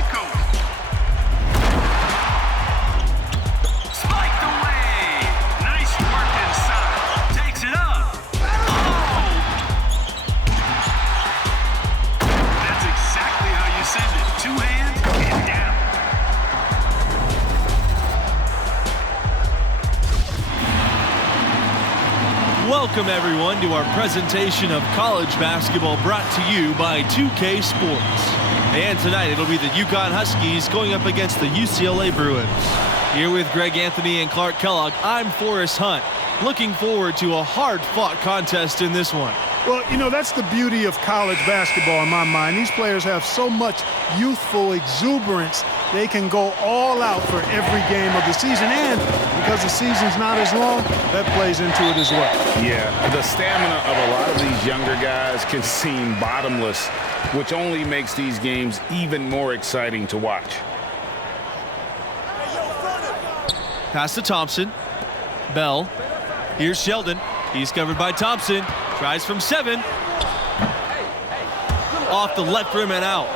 to coast. Spiked away. Nice work inside. Takes it up. Oh! That's exactly how you send it. Two hands and down. Welcome everyone to our presentation of college basketball brought to you by 2K Sports. And tonight it'll be the Uconn Huskies going up against the UCLA Bruins. Here with Greg Anthony and Clark Kellogg, I'm Forrest Hunt. Looking forward to a hard-fought contest in this one. Well, you know, that's the beauty of college basketball in my mind. These players have so much youthful exuberance. They can go all out for every game of the season. And because the season's not as long, that plays into it as well. Yeah, the stamina of a lot of these younger guys can seem bottomless, which only makes these games even more exciting to watch. Pass to Thompson. Bell. Here's Sheldon. He's covered by Thompson. Tries from 7. Off the left rim and out.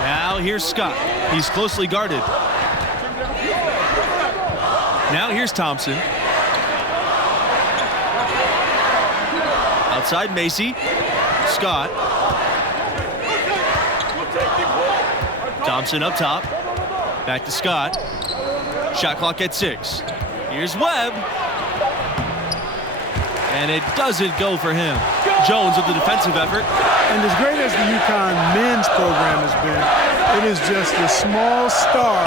Now here's Scott. He's closely guarded. Now here's Thompson. Outside Macy. Scott. Thompson up top. Back to Scott. Shot clock at 6. Here's Webb. And it doesn't go for him. Jones with the defensive effort. And as great as the Uconn men's program has been, it is just a small star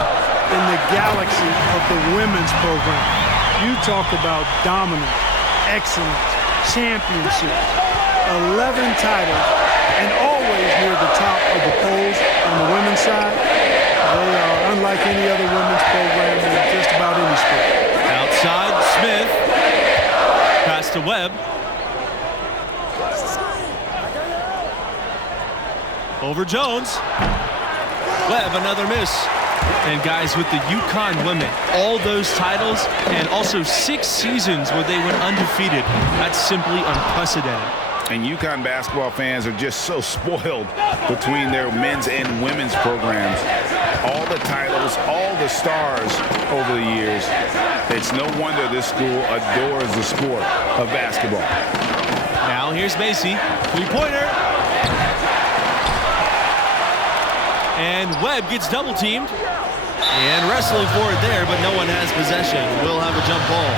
in the galaxy of the women's program. You talk about dominant, excellent, championships, 11 titles, and always near the top of the polls on the women's side. They are unlike any other women's program in just about any sport. Outside, Smith. Pass to Webb. Over Jones. Webb, another miss. And guys, with the Uconn women, all those titles and also 6 seasons where they went undefeated, that's simply unprecedented. And Uconn basketball fans are just so spoiled between their men's and women's programs. All the titles, all the stars over the years. It's no wonder this school adores the sport of basketball. Now here's Macy. 3-pointer. And Webb gets double teamed. And wrestling for it there, but no one has possession. We'll have a jump ball.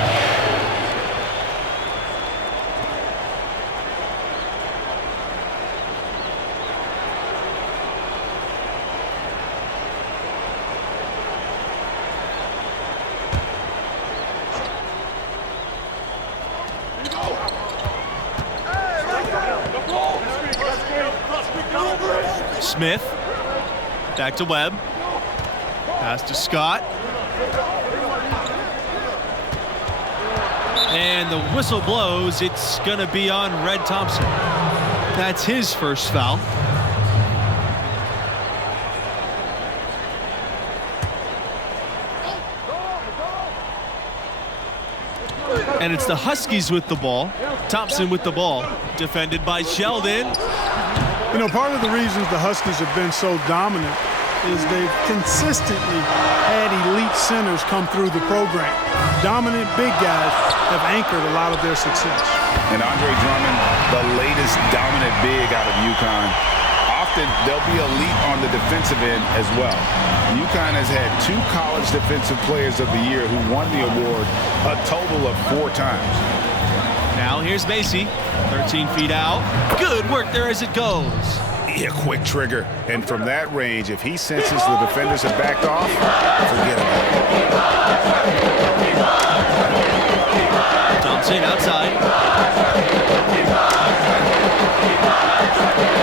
Smith. Back to Webb. Pass to Scott. And the whistle blows. It's going to be on Red Thompson. That's his first foul. And it's the Huskies with the ball. Thompson with the ball. Defended by Sheldon. You know, part of the reasons the Huskies have been so dominant is they've consistently had elite centers come through the program. Dominant big guys have anchored a lot of their success. And Andre Drummond, the latest dominant big out of Uconn. Often they'll be elite on the defensive end as well. Uconn has had 2 college defensive players of the year who won the award a total of 4 times. Now here's Macy, 13 feet out. Good work there as it goes. Yeah, quick trigger. And from that range, if he senses the defenders have backed off, forget about it. Thompson outside.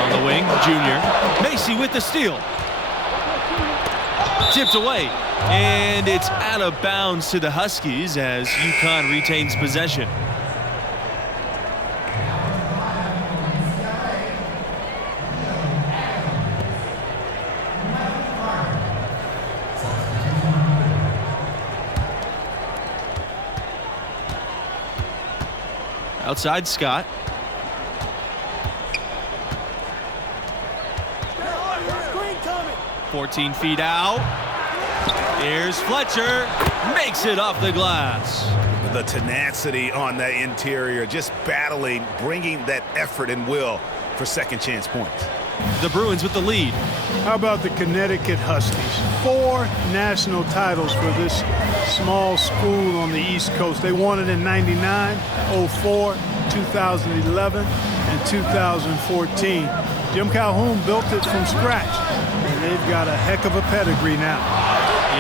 On the wing, Junior. Macy with the steal. Tipped away. And it's out of bounds to the Huskies as Uconn retains possession. Outside Scott. 14 feet out. Here's Fletcher. Makes it off the glass. The tenacity on the interior, just battling, bringing that effort and will for second chance points. The Bruins with the lead. How about the Connecticut Huskies? 4 national titles for this small school on the East Coast. They won it in 99, 04, 2011, and 2014. Jim Calhoun built it from scratch, and they've got a heck of a pedigree now.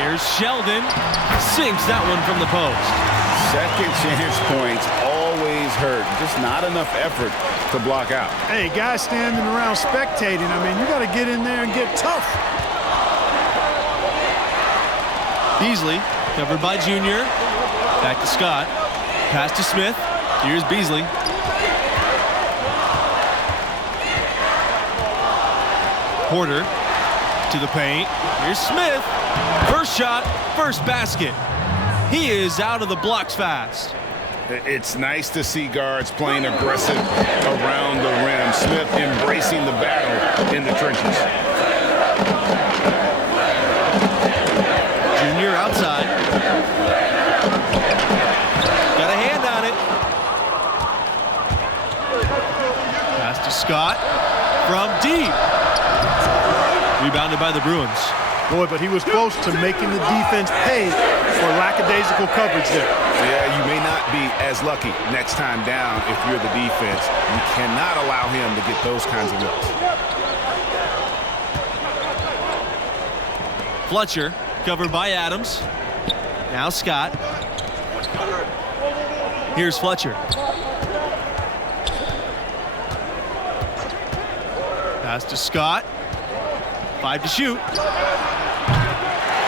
Here's Sheldon. Sinks that one from the post. Second chance points always hurt. Just not enough effort to block out. Hey, guys standing around spectating, I mean, you got to get in there and get tough. Beasley, covered by Junior. Back to Scott. Pass to Smith. Here's Beasley. Porter to the paint. Here's Smith. First shot, first basket. He is out of the blocks fast. It's nice to see guards playing aggressive around the rim. Smith embracing the battle in the trenches. Junior outside. Got a hand on it. Pass to Scott from deep. Rebounded by the Bruins. Boy, but he was close to making the defense pay for lackadaisical coverage there. Yeah, you may not be as lucky next time down if you're the defense. You cannot allow him to get those kinds of looks. Fletcher, covered by Adams. Now Scott. Here's Fletcher. Pass to Scott. 5 to shoot.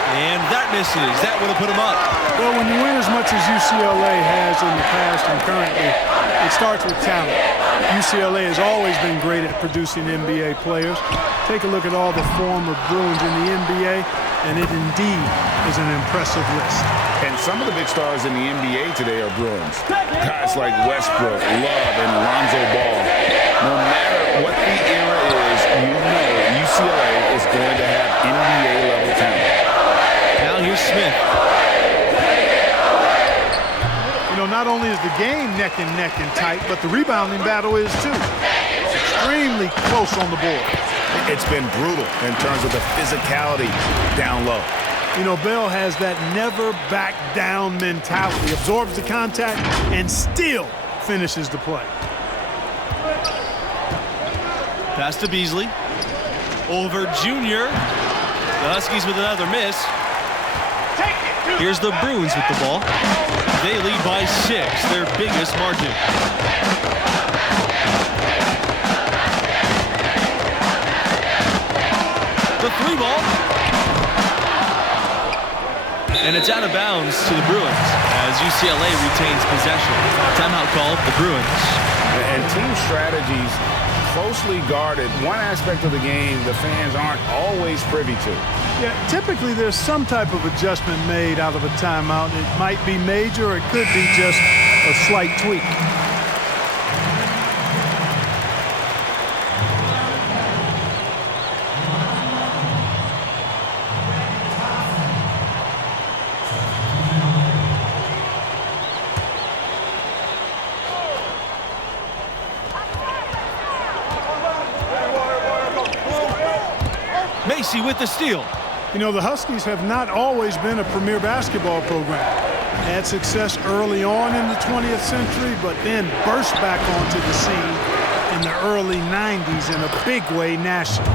And that misses. That would have put him up. Well, when you win as much as UCLA has in the past and currently, it starts with talent. UCLA has always been great at producing NBA players. Take a look at all the former Bruins in the NBA, and it indeed is an impressive list. And some of the big stars in the NBA today are Bruins. Guys like Westbrook, Love, and Lonzo Ball. No matter what the era is, you know UCLA is going to have NBA-level talent. Now here's Smith. You know, not only is the game neck and tight, but the rebounding battle is too. It's extremely close on the board. It's been brutal in terms of the physicality down low. You know, Bell has that never back down mentality, absorbs the contact and still finishes the play. Pass to Beasley. Over Junior. The Huskies with another miss. Here's the Bruins with the ball. They lead by 6, their biggest margin. The 3-ball. And it's out of bounds to the Bruins as UCLA retains possession. Timeout called, the Bruins. And team strategies closely guarded. One aspect of the game the fans aren't always privy to. Yeah, typically there's some type of adjustment made out of a timeout. It might be major, or it could be just a slight tweak. Macy with the steal. You know, the Huskies have not always been a premier basketball program. Had success early on in the 20th century, but then burst back onto the scene in the early 90s in a big way nationally.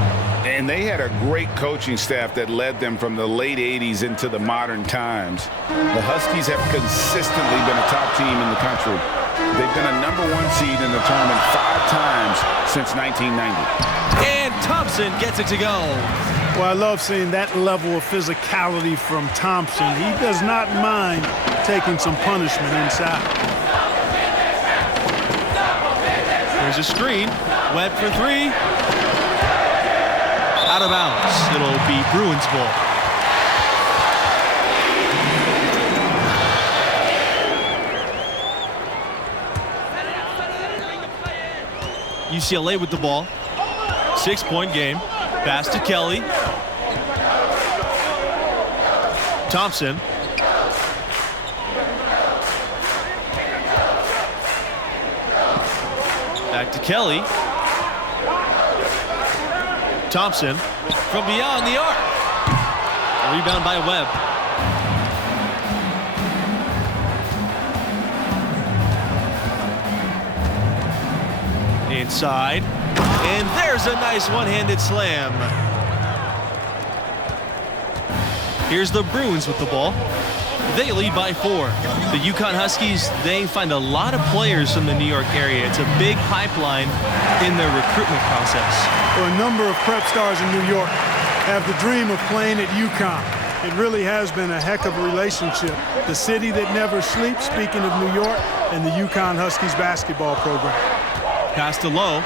And they had a great coaching staff that led them from the late 80s into the modern times. The Huskies have consistently been a top team in the country. They've been a #1 seed in the tournament 5 times since 1990. And Thompson gets it to go. Well, I love seeing that level of physicality from Thompson. He does not mind taking some punishment inside. There's a screen. Webb for 3. Out of bounds. It'll be Bruins ball. UCLA with the ball. 6-point game. Pass to Kelly. Thompson. Back to Kelly. Thompson from beyond the arc. A rebound by Webb. Inside. And there's a nice one-handed slam. Here's the Bruins with the ball. They lead by 4. The Uconn Huskies, they find a lot of players from the New York area. It's a big pipeline in their recruitment process. Well, a number of prep stars in New York have the dream of playing at Uconn. It really has been a heck of a relationship. The city that never sleeps, speaking of New York, and the Uconn Huskies basketball program. Pass to Lowe.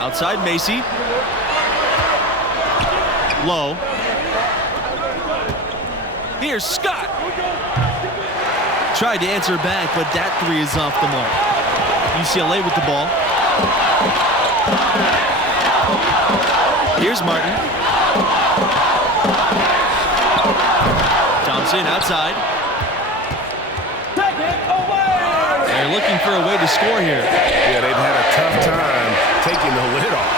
Outside Macy. Lowe. Here's Scott. Tried to answer back, but that three is off the mark. UCLA with the ball. Here's Martin. Thompson outside. They're looking for a way to score here. Yeah, they've had a tough time taking the lid off.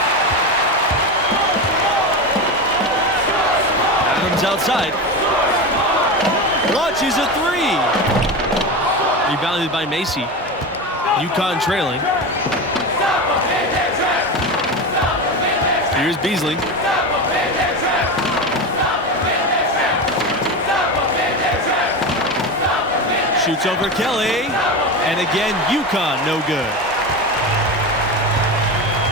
Adams outside. Launches a three. Rebounded by Macy. Uconn trailing. Here's Beasley. Shoots over Kelly. And again, Uconn no good.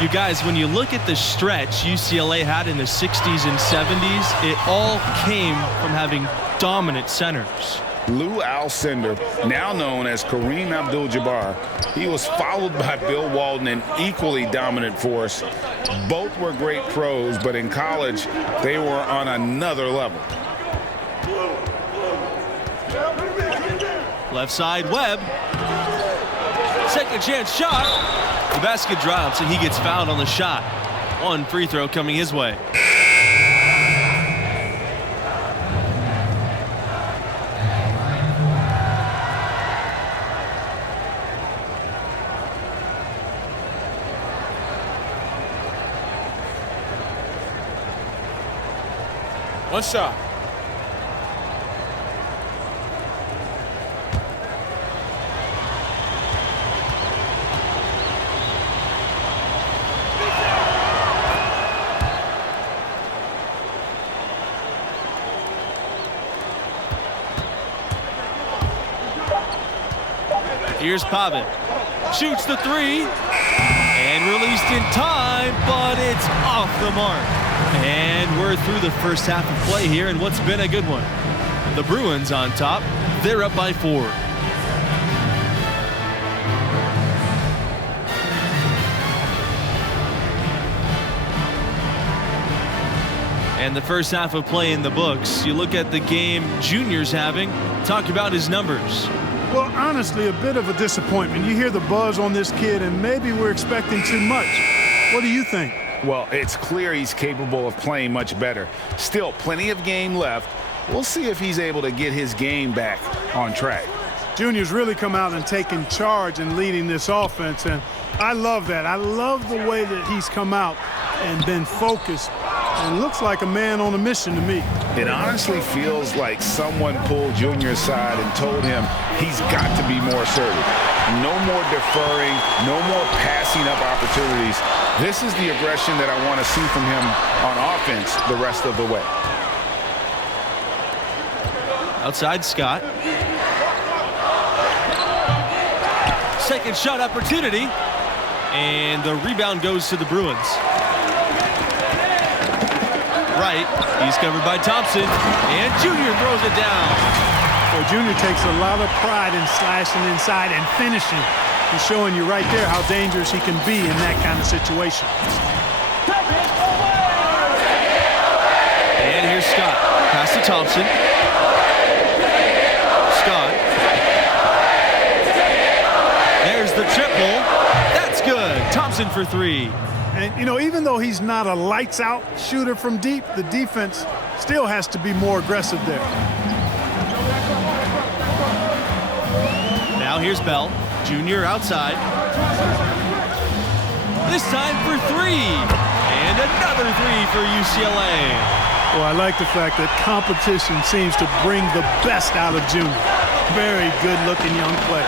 You guys, when you look at the stretch UCLA had in the 60s and 70s, it all came from having dominant centers. Lou Alcindor, now known as Kareem Abdul-Jabbar, he was followed by Bill Walton, an equally dominant force. Both were great pros, but in college, they were on another level. Left side, Webb. Second chance shot. The basket drops, and he gets fouled on the shot. One free throw coming his way. One shot. Here's Pavin. Shoots the three. And released in time, but it's off the mark. And we're through the first half of play here, and what's been a good one. The Bruins on top. They're up by 4. And the first half of play in the books. You look at the game Junior's having. Talk about his numbers. Well, honestly, a bit of a disappointment. You hear the buzz on this kid, and maybe we're expecting too much. What do you think? Well, it's clear he's capable of playing much better. Still, plenty of game left. We'll see if he's able to get his game back on track. Junior's really come out and taken charge and leading this offense, and I love that. I love the way that he's come out and been focused and looks like a man on a mission to me. It honestly feels like someone pulled Junior aside and told him he's got to be more assertive. No more deferring, no more passing up opportunities. This is the aggression that I want to see from him on offense the rest of the way. Outside Scott. Second shot opportunity. And the rebound goes to the Bruins. Right, he's covered by Thompson, and Junior throws it down. Well, Junior takes a lot of pride in slashing inside and finishing. He's showing you right there how dangerous he can be in that kind of situation. And here's Scott. Pass to Thompson. Scott. There's the triple. That's good. Thompson Thompson for three. And, you know, even though he's not a lights-out shooter from deep, the defense still has to be more aggressive there. Now here's Bell, junior outside. This time for three. And another three for UCLA. Well, I like the fact that competition seems to bring the best out of Junior. Very good-looking young player.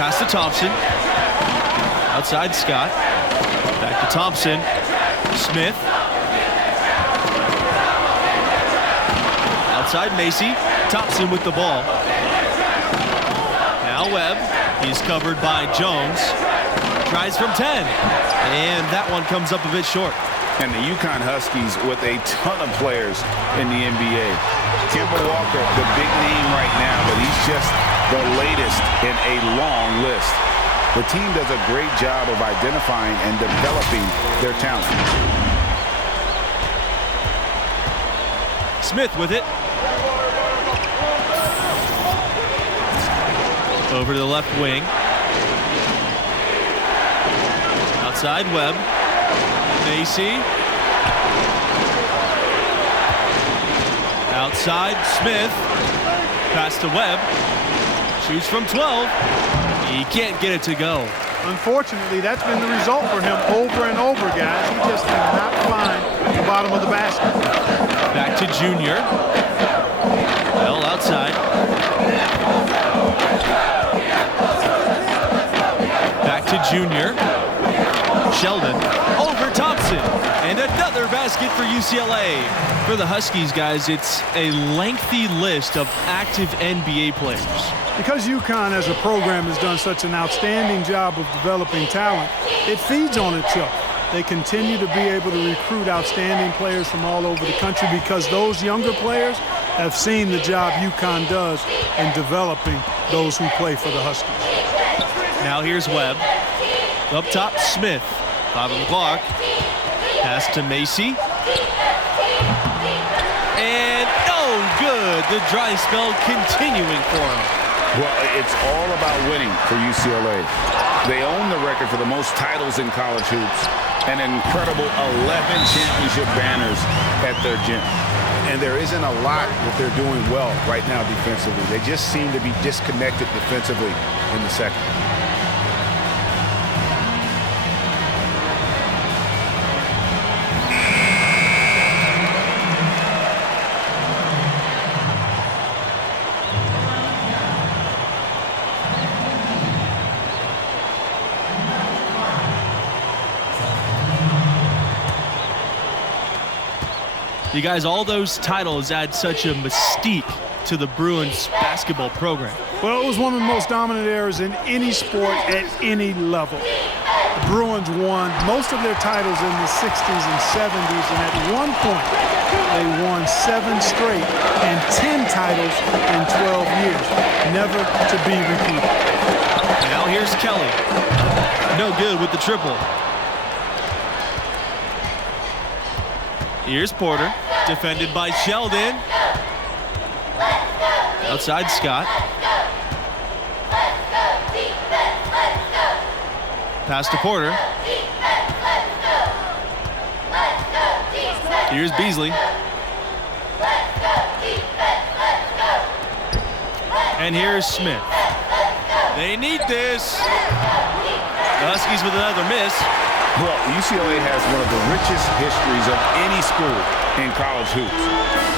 Pass to Thompson. Outside Scott. Back to Thompson. Smith. Outside Macy. Thompson with the ball. Now Webb. He's covered by Jones. Tries from 10. And that one comes up a bit short. And the Uconn Huskies with a ton of players in the NBA. Kemba Walker, the big name right now, but he's just the latest in a long list. The team does a great job of identifying and developing their talent. Smith with it. Over to the left wing. Outside Webb. Macy. Outside Smith. Pass to Webb. Shoots from 12. He can't get it to go. Unfortunately, that's been the result for him over and over, guys. He just cannot find the bottom of the basket. Back to Junior. Bell outside. Back to Junior. Sheldon over Thompson. And another basket for UCLA. For the Huskies, guys, it's a lengthy list of active NBA players. Because UConn as a program has done such an outstanding job of developing talent, it feeds on itself. They continue to be able to recruit outstanding players from all over the country because those younger players have seen the job UConn does in developing those who play for the Huskies. Now here's Webb. Up top, Smith. 5 on the clock. Pass to Macy. And no good. The dry spell continuing for him. Well, it's all about winning for UCLA. They own the record for the most titles in college hoops. An incredible 11 championship banners at their gym. And there isn't a lot that they're doing well right now defensively. They just seem to be disconnected defensively in the second. You guys, all those titles add such a mystique to the Bruins basketball program. Well, it was one of the most dominant eras in any sport at any level. The Bruins won most of their titles in the 60s and 70s, and at one point, they won 7 straight and 10 titles in 12 years, never to be repeated. Now here's Kelly. No good with the triple. Here's Porter, defended by Sheldon. Outside Scott. Pass to Porter. Here's Beasley. And here's Smith. They need this. The Huskies with another miss. Well, UCLA has one of the richest histories of any school in college hoops.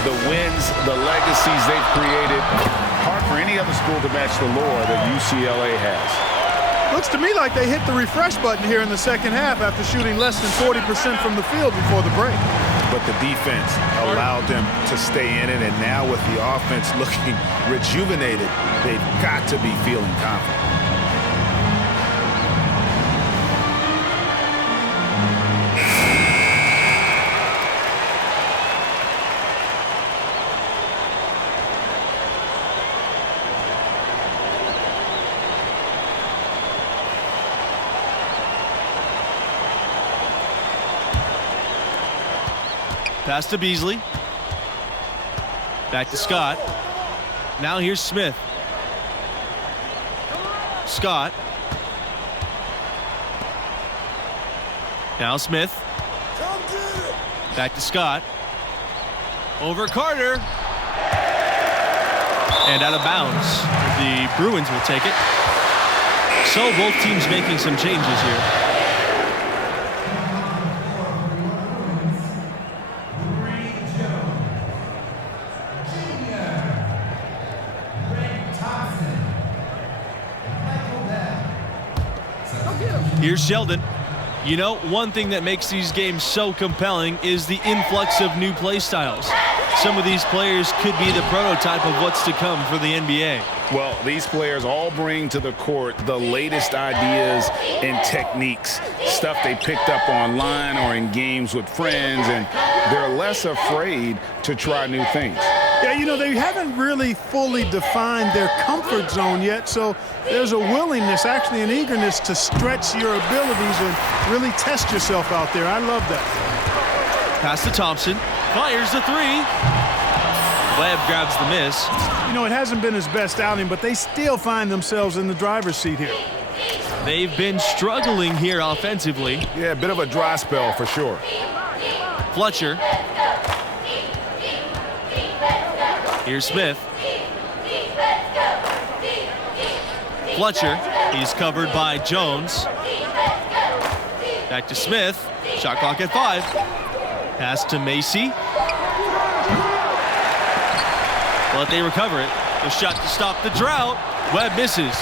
The wins, the legacies they've created, hard for any other school to match the lore that UCLA has. Looks to me like they hit the refresh button here in the second half after shooting less than 40% from the field before the break. But the defense allowed them to stay in it, and now with the offense looking rejuvenated, they've got to be feeling confident. Pass to Beasley. Back to Scott. Now here's Smith. Scott. Now Smith. Back to Scott. Over Carter. And out of bounds. The Bruins will take it. So both teams making some changes here. Here's Sheldon. You know, one thing that makes these games so compelling is the influx of new play styles. Some of these players could be the prototype of what's to come for the NBA. Well, these players all bring to the court the latest ideas and techniques, stuff they picked up online or in games with friends, and they're less afraid to try new things. Yeah, you know, they haven't really fully defined their comfort zone yet, so there's a willingness, actually an eagerness to stretch your abilities and really test yourself out there. I love that. Pass to Thompson. Fires the three. Webb grabs the miss. You know, it hasn't been his best outing, but they still find themselves in the driver's seat here. They've been struggling here offensively. Yeah, a bit of a dry spell for sure. Fletcher. Here's Smith. Fletcher. He's covered by Jones. Back to Smith. Shot clock at 5. Pass to Macy. But they recover it. The shot to stop the drought. Webb misses.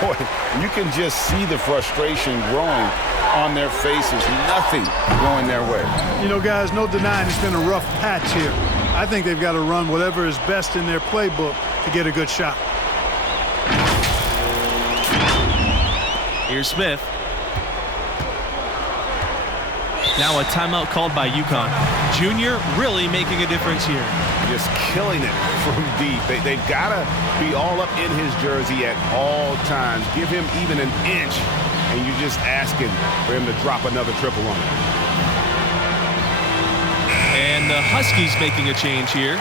Boy, you can just see the frustration growing on their faces. Nothing going their way. You know, guys, no denying it's been a rough patch here. I think they've got to run whatever is best in their playbook to get a good shot. Here's Smith. Now a timeout called by Uconn. Junior really making a difference here. Just killing it from deep. They've got to be all up in his jersey at all times. Give him even an inch, and you're just asking for him to drop another triple on it. And the Huskies making a change here.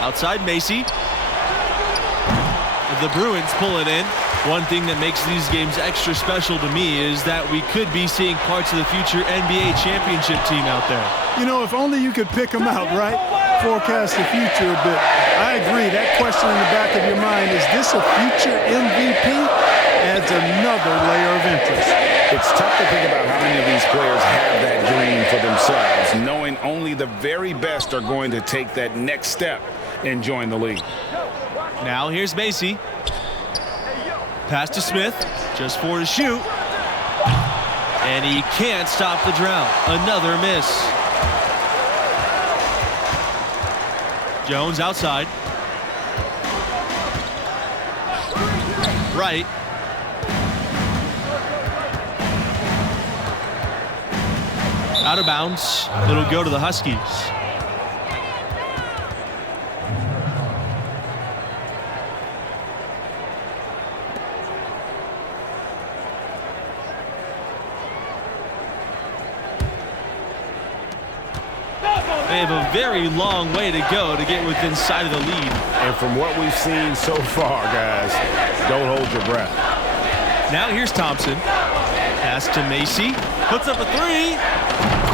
Outside Macy. The Bruins pull it in. One thing that makes these games extra special to me is that we could be seeing parts of the future NBA championship team out there. You know, if only you could pick them out, right? Forecast the future a bit. I agree. That question in the back of your mind, is this a future MVP? Adds another layer of interest. It's tough to think about how many of these players have that dream for themselves, knowing only the very best are going to take that next step and join the league. Now here's Macy. Pass to Smith, just 4 to shoot. And he can't stop the drought. Another miss. Jones outside. Right. Out of bounds. It'll go to the Huskies. They have a very long way to go to get within sight of the lead. And from what we've seen so far, guys, don't hold your breath. Now here's Thompson. Pass to Macy. Puts up a 3.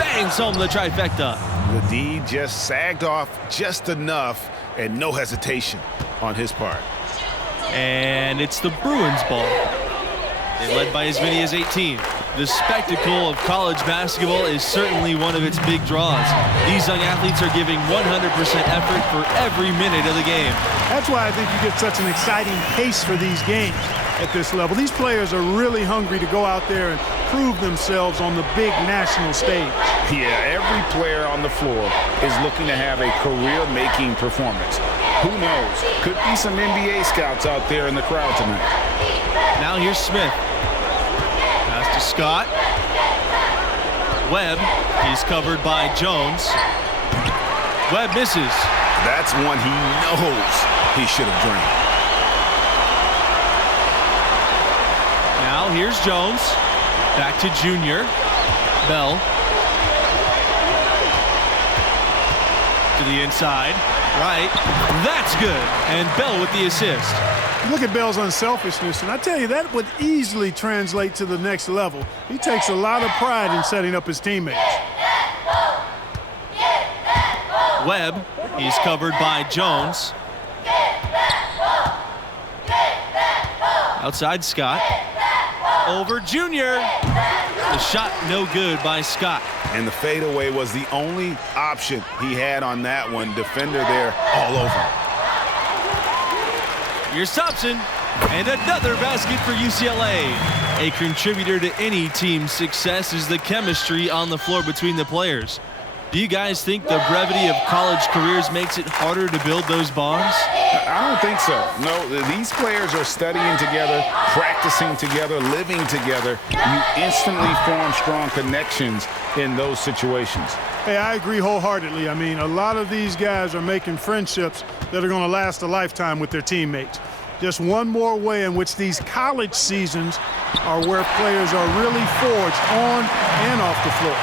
Bangs home the trifecta. The D just sagged off just enough and no hesitation on his part. And it's the Bruins ball. They led by as many as 18. The spectacle of college basketball is certainly one of its big draws. These young athletes are giving 100% effort for every minute of the game. That's why I think you get such an exciting pace for these games at this level. These players are really hungry to go out there and prove themselves on the big national stage. Yeah, every player on the floor is looking to have a career-making performance. Who knows? Could be some NBA scouts out there in the crowd tonight. Now here's Smith. Pass to Scott. Webb. He's covered by Jones. Webb misses. That's one he knows he should have drained. Now here's Jones. Back to Junior. Bell. To the inside. Right. That's good. And Bell with the assist. Look at Bell's unselfishness, and I tell you, that would easily translate to the next level. He takes a lot of pride in setting up his teammates. Webb. He's covered by Jones. Outside Scott. Over Junior. The shot no good by Scott. And the fadeaway was the only option he had on that one. Defender there all over. Here's Thompson. And another basket for UCLA. A contributor to any team's success is the chemistry on the floor between the players. Do you guys think the brevity of college careers makes it harder to build those bonds? I don't think so. No, these players are studying together, practicing together, living together. You instantly form strong connections in those situations. Hey, I agree wholeheartedly. I mean, a lot of these guys are making friendships that are going to last a lifetime with their teammates. Just one more way in which these college seasons are where players are really forged on and off the floor.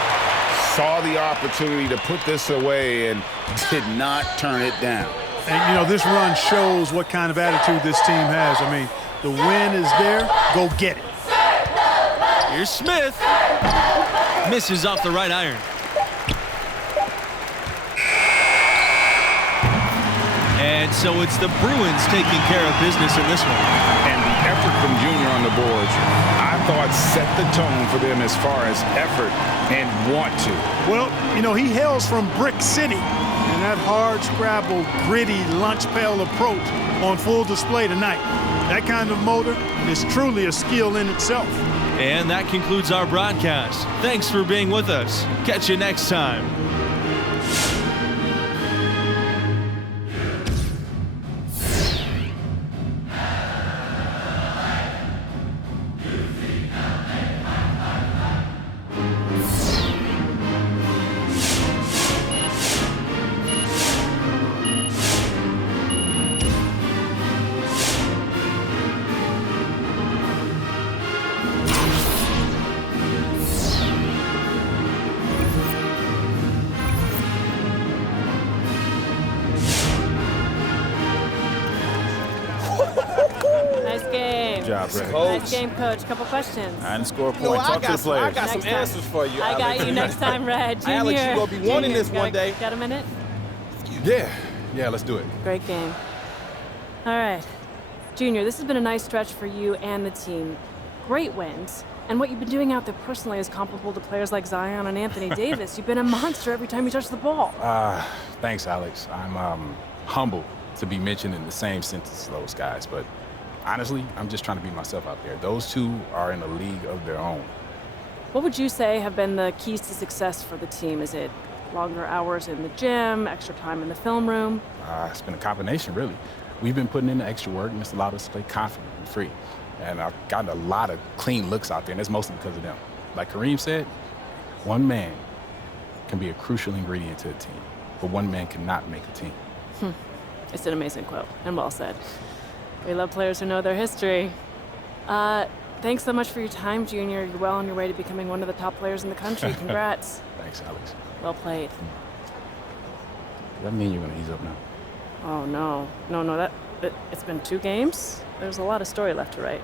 Saw the opportunity to put this away and did not turn it down. And, you know, this run shows what kind of attitude this team has. I mean, the win is there. Go get it. Here's Smith. Misses off the right iron. And so it's the Bruins taking care of business in this one. And the effort from Junior on the boards, I thought set the tone for them as far as effort and want to. Well, you know, he hails from Brick City, and that hard scrabble, gritty lunch pail approach on full display tonight. That kind of motor is truly a skill in itself. And that concludes our broadcast. Thanks for being with us. Catch you next time. Nice game, Coach. Couple questions. And score a point. Talk to the players. I got some answers for you, I Alex. got you next time, Red. Junior. Alex, you gonna be wanting this one day. Got a minute? Yeah, let's do it. Great game. All right. Junior, this has been a nice stretch for you and the team. Great wins. And what you've been doing out there personally is comparable to players like Zion and Anthony Davis. You've been a monster every time you touch the ball. Thanks, Alex. I'm humbled to be mentioned in the same sentence as those guys, but honestly, I'm just trying to be myself out there. Those two are in a league of their own. What would you say have been the keys to success for the team? Is it longer hours in the gym, extra time in the film room? It's been a combination, really. We've been putting in the extra work, and it's allowed us to play confident and free. And I've gotten a lot of clean looks out there, and that's mostly because of them. Like Kareem said, one man can be a crucial ingredient to a team, but one man cannot make a team. It's an amazing quote, and well said. We love players who know their history. Thanks so much for your time, Junior. You're well on your way to becoming one of the top players in the country. Congrats. Thanks, Alex. Well played. Does that mean you're going to ease up now? Oh, no. No, it's been 2 games. There's a lot of story left to write.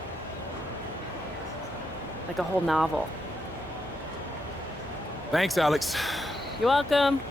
Like a whole novel. Thanks, Alex. You're welcome.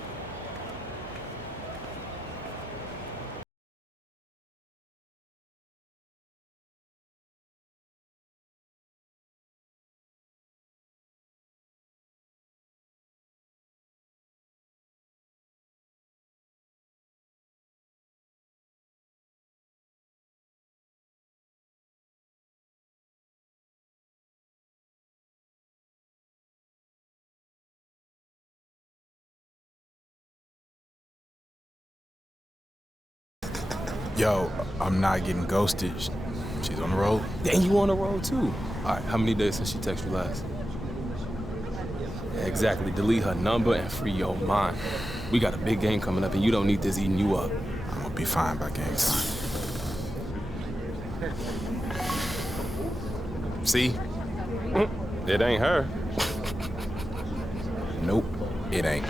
Yo, I'm not getting ghosted. She's on the road. And you on the road too. All right, how many days since she texted you last? Yeah, exactly. Delete her number and free your mind. We got a big game coming up, and you don't need this eating you up. I'm gonna be fine by game time. See? It ain't her. Nope, it ain't.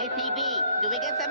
Hey, CB, do we get some